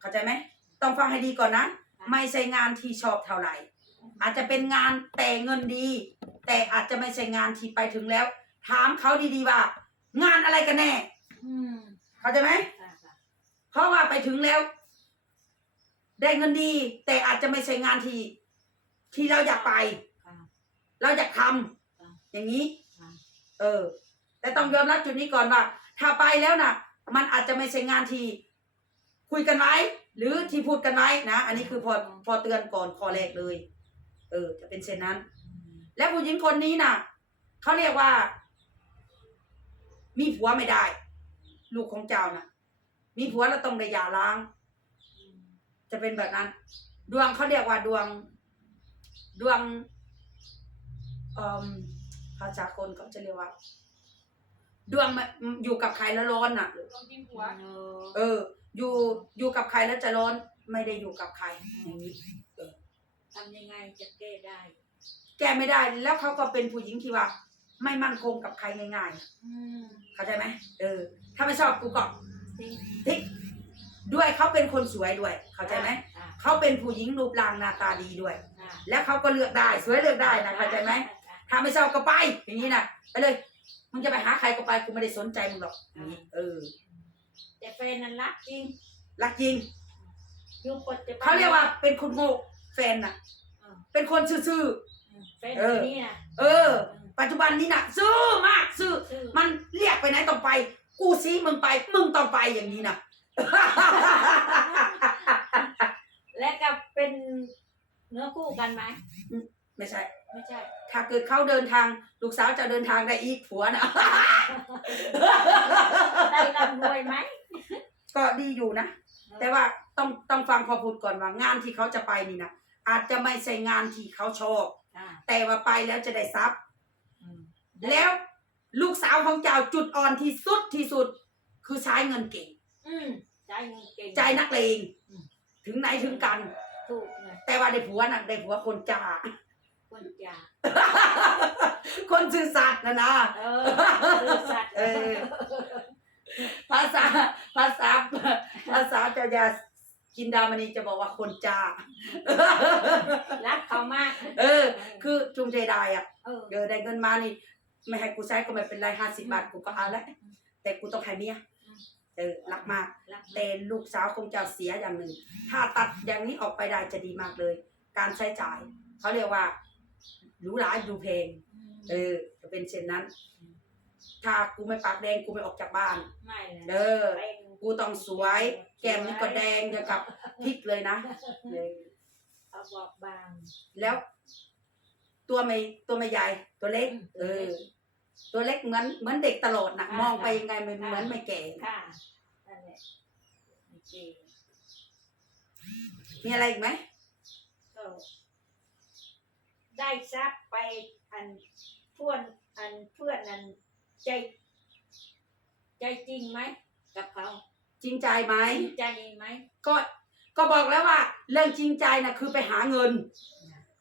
เข้าใจไหมต้องฟังให้ดีก่อนนะ ไม่ใช่งานที่ชอบเท่าไหร่ อาจจะเป็นงานแต่เงินดี แต่อาจจะไม่ใช่งานที่ไปถึงแล้ว ถามเขาดีๆว่า งานอะไรกันแน่อืมเข้าใจไหมค่ะค่ะเพราะว่าไปถึงแล้ว ได้เงินดี แต่อาจจะไม่ใช่งานที่ ที่เราอยากไปค่ะเราอยากทำค่ะอย่างนี้ค่ะเออ แต่ต้องยอมรับจุดนี้ก่อนว่า ถ้าไปแล้วนะมันอาจจะไม่ใช่งานที่ คุยกันไว้ หรือที่พูดกันไว้นะ อันนี้คือพอพอเตือนก่อนข้อแรกเลย เออ จะเป็นเช่นนั้นอืมและผู้หญิงคนนี้น่ะเขาเรียกว่า มีผัวไม่ได้ ลูกของเจ้าน่ะ มีผัวแล้วต้องได้หย่าร้างอืมจะเป็นแบบนั้น ดวงเขาเรียกว่าดวง ดวงเอ่อภาษาคนเขาจะเรียกว่า ดวงมันอยู่กับใครแล้วร้อนน่ะต้องกินหัวเออเอออยู่อยู่กับใครแล้วจะร้อนไม่ได้อยู่กับใครอย่างนี้ทำยังไงจะแก้ได้ แก้ไม่ได้แล้วเขาก็เป็นผู้หญิงที่ว่า ไม่มั่นคงกับใครง่ายอืมๆเข้าใจไหมเออ ถ้าไม่ชอบกูก็จริงทิ้งด้วยเขาเป็นคนสวยด้วย เข้าใจไหมค่ะเขาเป็นผู้หญิงรูปร่างหน้าตาดีด้วยค่ะแล้วเขาก็เลือกได้สวยเลือกได้นะเข้าใจไหมถ้าไม่ชอบก็ไปอย่างนี้นะไปเลยมึงจะไปหาใครก็ไปกูไม่ได้สนใจมึงหรอกอย่างนี้เออ แต่แฟนนั้นรักจริงรักจริง อยู่ปัจจุบันเขาเรียกว่าเป็นคนโง่แฟนน่ะ อ่าเป็นคนซื่ออืมแฟนคนนี้นะๆเออ ปัจจุบันนี้น่ะ ซื่อมากซื่อ ชื่อมันเรียกไปไหนต้องไป กูซีมึงไป มึงต้องไปอย่างนี้นะและกับเป็นเนื้อคู่กันไหม ไม่ใช่ ไม่ใช่ ถ้าเกิดเขาเดินทางลูกสาวจะเดินทางได้อีกผัวนะ ได้ร่ำรวยไหมก็ดีอยู่นะ แต่ว่าต้องต้องฟังพอพูดก่อนว่างานที่เขาจะไปนี่นะอาจจะไม่ใช่งานที่เขาชอบ อ่าแต่ว่าไปแล้วจะได้ทรัพย์ อืมแล้วลูกสาวของเจ้าจุดอ่อนที่สุดที่สุด คือใช้เงินเก่งอืมใจเงินเก่ง ใจนักเลงอืม ถึงไหนถึงกัน ถูกไงแต่ว่าได้ผัวน่ะได้ผัวคนจ่า คนจ่าคนซื่อสัตย์นะนะเออซื่อสัตย์เออภาษาภาษาภาษาจะยากินดามณีจะบอกว่าคนจ่ารักเขามาก เออ คือจุงใจได้อะเออเออได้เงินมานี่ไม่ให้กูใช้ก็ไม่เป็นไรห้าสิบบาทกูก็เอาแล้วแต่กูต้องให้เมียเออรักมากรักแต่ลูกสาวคงจะเสียอย่างหนึ่ง ถ้าตัดอย่างนี้ออกไปได้จะดีมากเลย การใช้จ่าย เขาเรียกว่า หรูหราดูเพลง เออ จะเป็นเช่นนั้น ถ้ากูไม่ปากแดงกูไม่ออกจากบ้าน ไม่เลยเออกูต้องสวย แก้มนี่ก็แดงอย่างกับพริกเลยนะเออเขาบอกบาง แล้ว ตัวไม่ตัวไม่ใหญ่ตัวเล็กอืมเออ ตัวเล็กเหมือนเหมือนเด็กตลอดนะมองไปยังไงมันเหมือนไม่แก่ค่ะนั่นแหละโอเคมีอะไรอีกไหมก็ ได้ทรัพย์ไปอันเพื่อนอันเพื่อนอันใจ ใจจริงไหมกับเขาจริงใจไหมจริงใจไหมก็ก็บอกแล้วว่า เรื่องจริงใจนะคือไปหาเงิน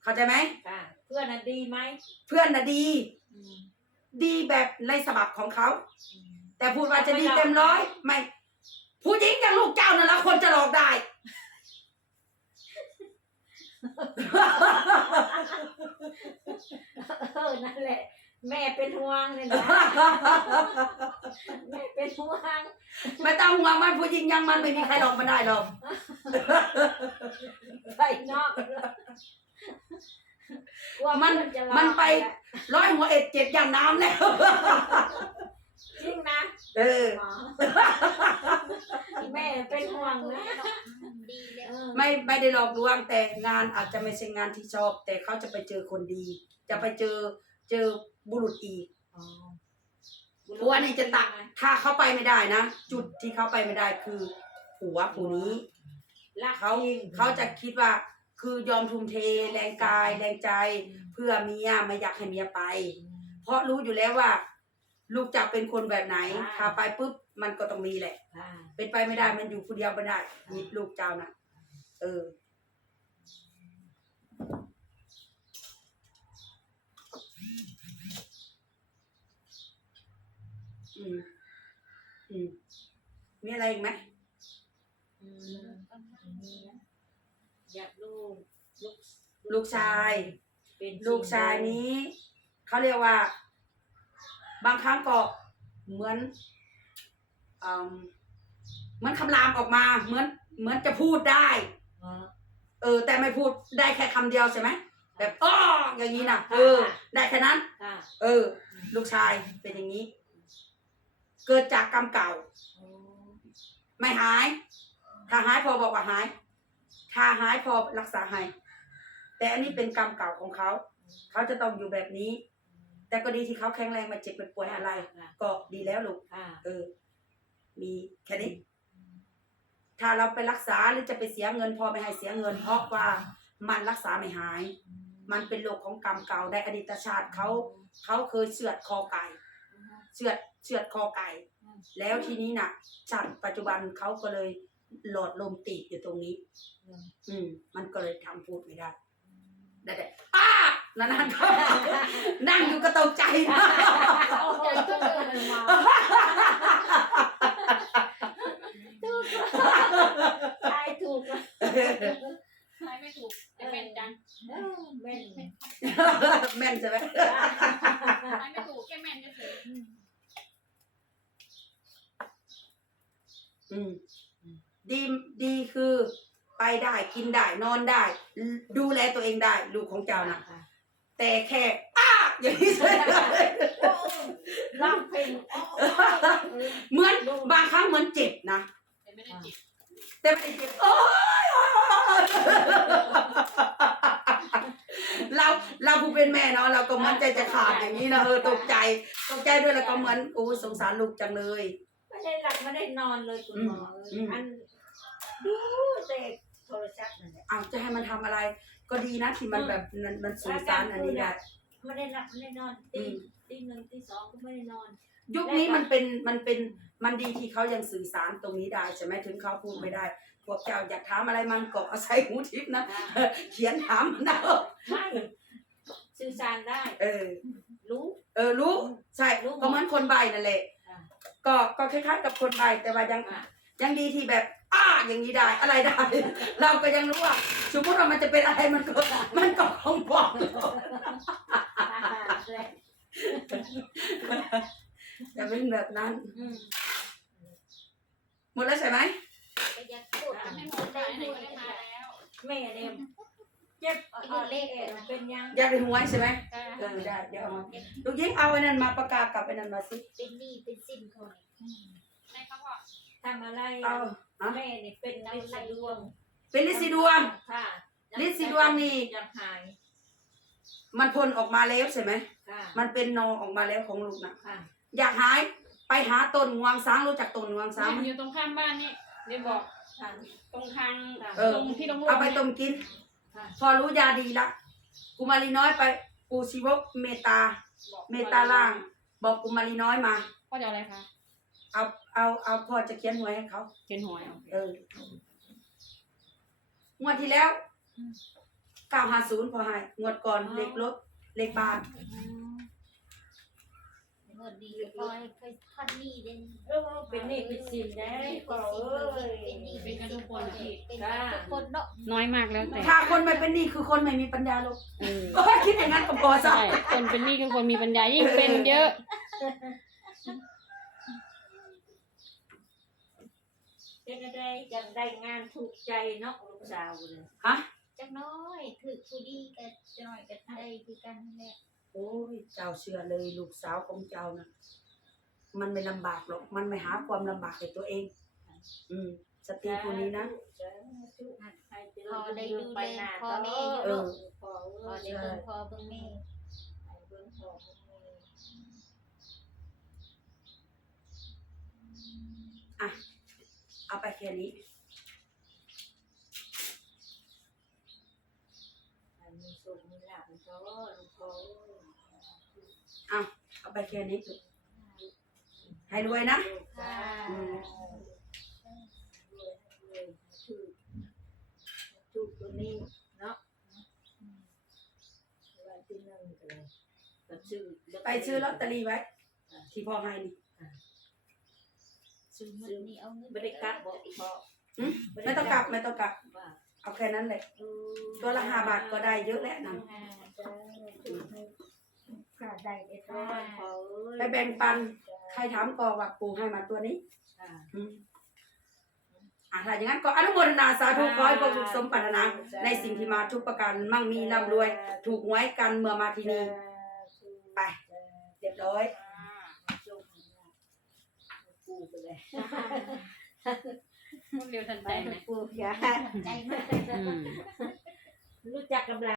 เข้าใจไหมค่ะเพื่อนอันดีไหมเพื่อนน่ะดี อืมดีแบบในสบับของเขาอืมแต่พูดว่าจะดีเต็มร้อยไม่ผู้หญิงอย่างลูกเจ้านั่นละคนจะหลอกได้ เออนั่นแหละ แม่เป็นห่วงเลยนะแม่เป็นห่วงไม่ต้องห่วงมันผู้หญิงอยังมันไม่มีใครหลอกมันได้หรอกไปนอกกลัวมันเพื่อจะรอมันไปแหละร้อยหัวเอ็ดเจ็ดอย่างน้ำแล้ว จริงนะเออ หมอแม่เป็นห่วงนะดีเลยเออไม่ไม่ได้หลอกลวงแต่งานอาจจะไม่ใช่งานที่ชอบ แต่เขาจะไปเจอคนดี จะไปเจอเจอบุรุษอีกอ๋อผัวนี่จะตักถ้าเขาไปไม่ได้นะ จุดที่เขาไปไม่ได้คือผัวผู้นี้รักเขาจริงเขาจะคิดว่าคือยอมทุ่มเทแรงกายแรงใจ เพื่อเมียไม่อยากให้เมียไป เพราะรู้อยู่แล้วว่า ลูกจะเป็นคนแบบไหนถ้าไปปุ๊บมันก็ต้องมีแหละ ค่ะเป็นไปไม่ได้มันอยู่คนเดียวไม่ได้มีลูกเจ้านะเออ อืม อืม มีอะไรอีกไหมออืมนี่นะอยากลูกลูกลูกชาย เป็นลูกชายนี้ เขาเรียกว่า บางครั้งก็เหมือนอืมเหมือนคำรามออกมา เหมือนเหมือนจะพูดได้อ๋อเออ แต่ไม่พูดได้แค่คำเดียวใช่ไหมแบบอ้ออย่างนี้นะเออ ได้แค่นั้นค่ะเออ ลูกชายเป็นอย่างนี้ เกิดจากกรรมเก่าโอ้ไม่หาย ถ้าหายพอบอกว่าหาย ถ้าหายพอรักษาหายแต่อันนี้เป็นกรรมเก่าของเขา เขาจะต้องอยู่แบบนี้ แต่ก็ดีที่เขาแข็งแรงไมาเจ็บไม่ป่วยอะไร ค่ะก็ดีแล้วลูก ค่ะเออ มีแค่นี้ ถ้าเราไปรักษาหรือจะไปเสียเงินพอไม่ให้เสียเงิน เพราะว่ามันรักษาไม่หาย มันเป็นโรคของกรรมเก่าในอดีตชาติเขาเขาเคยเชือดคอไก่เชือดเชือดคอไก่ แล้วทีนี้น่ะชาติปัจจุบันเขาก็เลยหลอดลมตีบอยู่ตรงนี้ อืม มันก็เลยทำพูดไม่ได้ได้แต่ป้า นั่นนั่นก็นั่งอยู่ก็ตกใจนะโอ้โหก็เดินมาทายถูกแล้วใช้ไม่ถูกจะเป็นจังเออแม่นแม่นใช่ไหมใช้ไม่ถูกแค่แม่นก็คืออืมดีดีคือไปได้กินได้นอนได้ ดูแลตัวเองได้ ลูกของเจ้านะ แต่แค่อ้าอย่างนี้ใช่ไหมร้องเพลงเหมือนบางครั้งเหมือนเจ็บนะแต่ไม่ได้จิบแต่ไม่ได้เจ็บโอ๊ยโอ๊ยโอ๊ยโอ๊ยเราเราผู้เป็นแม่เนาะเราก็มันใจจะขาดอย่างนี้นะเออตกใจตกใจด้วยแล้วก็เหมือนโอ้สงสารลูกจังเลยไม่ได้หลับไม่ได้นอนเลยคุณหมอเอ้ยอืมอันดูแต่โทรศัพท์นั่นแหละอ้าวจะให้มันทำอะไร ก็ดีนะที่มันแบบมันมันสื่อสารอันนี้ได้ ไม่ได้หลับไม่ได้นอนอืตีมตีหนึ่งตีสองก็ไม่ได้นอน ยุคนี้มันเป็นมันเป็นมันดีที่เขายังสื่อสารตรงนี้ได้ใช่ไหมถึงเขาพูดไม่ได้ พวกเจ้าอยากถามอะไรมันก็อาศัยหูทิพย์นะ เขียนถามมันเอาไม่สื่อสารได้เออ รู้ เออรู้ใช่รู้หมดก็เหมือนคนใบนั่นแหละอ่า ก็ก็คล้ายๆกับคนใบแต่ว่ายังอะยังดีที่แบบ อ้าอย่างนี้ได้อะไรได้ เราก็ยังรู้ว่า สมมติว่ามันจะเป็นอะไรมันก็มันก็คงบอกจะเป็นแบบนั้นอืมหมดแล้วใช่ไหมก็อยากพูดให้ให้หหมมดดไปได้ให้พูดได้ได้มามาแล้วแม่เนี่ยเจ็บเอาเลขเป็นยังอยากได้หวยใช่ไหมได้เออได้เดี๋ยวเอามาลูกยิงเอาไอ้นั่นมาประกาศกับไอ้นั่นมาสิเป็นหนี้เป็นสินคอยแม่ก็บอกทำอะไรเอาฮะ แม่นี่เป็นลินดวงเป็นลิซิดวง ค่ะลิซิดวงนี่ ยังหายมันพ่นออกมาแล้วใช่ไหม ค่ะมันเป็นนอออกมาแล้วของลูกนะค่ะอยากหายไปหาต้นงวงช้างรู้จักต้นงวงช้างไหม อยู่ตรงข้ามบ้านนี่เดี๋ยวบอกค่ะ ตรงทางเออ ตรงที่ลงเอาไปต้มกิน ค่ะ พอรู้ยาดีละกุมารีน้อยไปปูชีวกเมตาเมตาล่าง บอกกุมารีน้อยมาพ่อจะอะไรคะเอา เอาเอาพอจะเขียนหวยให้เขาเขียนหวยเอาเอองวดที่แล้วเก้าห้าศูนย์พอให้งวดก่อนเลขรถเลขบ้านเงินดีคอยเคยทอดหนี้เด่นเออเป็นหนี่เป็นสินได้ก็เอ้ยเป็นหนี้เป็นกันทุกคนเป็นกันทุกคนเนาะน้อยมากแล้วแต่ถ้าคนไม่เป็นหนี้คือคนไม่มีปัญญาหรอกเออเอ้ยคิดอย่างนั้นก็พอซะใช่คนเป็นหนี้คือคนมีปัญญายิ่งเป็นเยอะ เป็นอะไรจังได้งานถูกใจเนาะลูกสาวเลยฮะจักน้อยถือผู้ดีกันจะน้อยกันได้คือกันนั่นแหละโอ้ยเจ้าเชื่อเลยลูกสาวของเจ้านะมันไม่ลำบากหรอก มันไม่หาความลำบากให้ตัวเอง อืมสตรีคนนี้นะพอได้ดูแลพ่อแม่อยู่เอเนาะอพอพอได้เบิ่งพ่อเบิ่งแม่เบิ่งพอเบิ่งแม่ เอาไปแค่นี้อันมีสุขมีลาภมันก็ลูกพ่อาเอาไปแค่นี้ลูกให้รวยนะค่ะอืมถูกถูกตัวนี้เนาะวันที่หนึ่งเลยก็ซื้อไปซื้อลอตเตอรี่ไว้ ที่พ่อให้นี่ ซื้อมื้อนี้เอาเงินบริการบอกพอหืมไม่ต้องกลับไม่ต้องกลับเอาแค่นั้นแหละตัวละห้าบาทก็ได้เยอะแล้วนั่นค่ะได้เอ็ดร้อยเขาไปแบ่งปัน ใครถามก็ว่าปู่ให้มาตัวนี้ อ่าอืมอะถ้าอย่างนั้นก็อนุโมทนาสาธุขอให้พวกลูกสมปรารถนาในสิ่งที่มาทุกประการมั่งมีร่ำรวย ถูกหวยกันเมื่อมาที่นี่ไป เรียบร้อย ปูไปเลยรวดเร็วทันใจไหม ปูอย่าใจมาก อืม รู้จักกำลัง